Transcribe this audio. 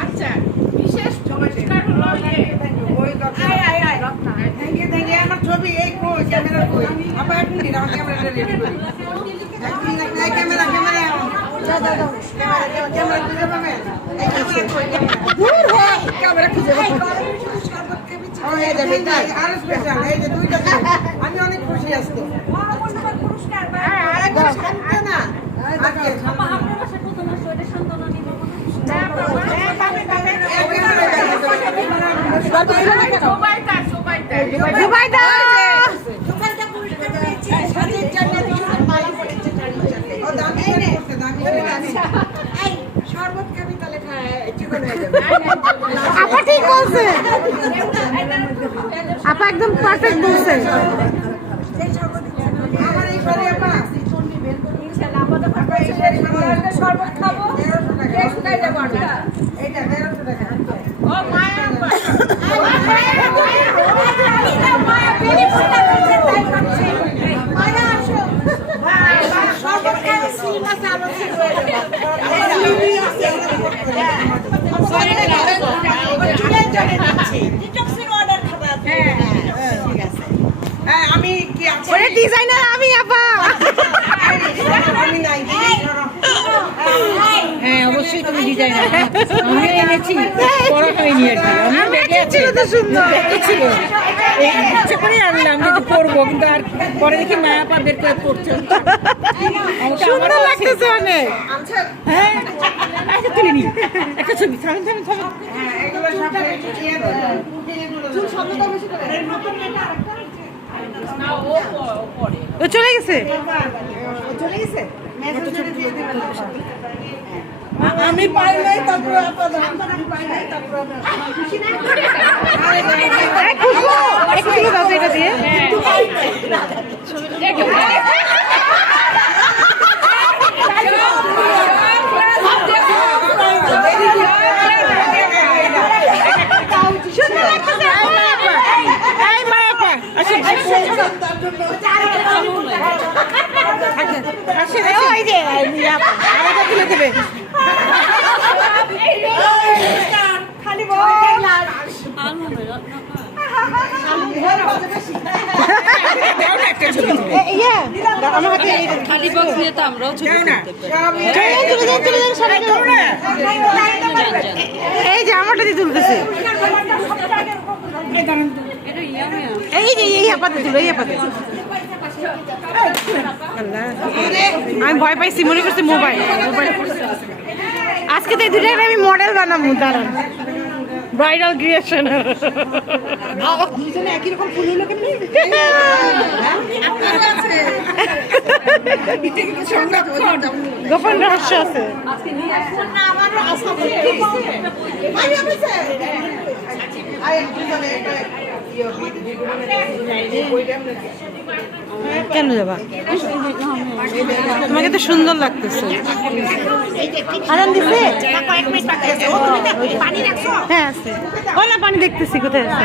আচ্ছা বিশেষ পুরস্কার হলো আমার ছবি এই ক্যামেরা আবার এখন ক্যামেরাটা রেডি করি ক্যামেরা ক্যামেরা ক্যামেরা খুঁজে পাবেন আমি অনেক খুশি আজকে শরবত খাবি তাহলে আপা ঠিক বলছে, আপা একদম পারফেক্ট বলছে। আমার এই ঘরে আপা শরবত খাবো শুকাই যাবো এইটা 1300 টাকা। ও মায়া আমি কি ডিজাইনার আমি আপা। হ্যাঁ অবশ্যই তুমি ডিজাইনার। আমি এনেছি পড়া হয়নি আর কি, আমি দেখেছি তো সুন্দর ছিল ইচ্ছা করে আনলাম যে পড়বো, কিন্তু আর পরে দেখি মায়া পা বের করে পড়ছে। সুন্দর লাগতেছে অনেক। হ্যাঁ আচ্ছা তুলে নি একটা ছবি, থামেন থামেন থামেন। ও চলে গেছে। আমি পাই নাই তারপরে একটু দাও তো এটা দিয়ে। খালি বক্স নিয়ে তো আমরাও ছবি এই যে আমারটা দিয়ে তুলতেছে, এই যে এই আপাতে তুলো, এই আপাতে। আমি ভয় পাইছি, মনে করছি মোবাইল। আজকে তো এই দুটাকে আমি মডেল বানাবো, দাঁড়ান। Bridal creation. একই রকম ফুল হলো কেমনি? গোপন রহস্য আছে। কেন যাবা? তোমাকে তো সুন্দর লাগতেছে। আরাম দিছে? হ্যাঁ আছে। ওই না পানি দেখতেছি কোথায় আছে।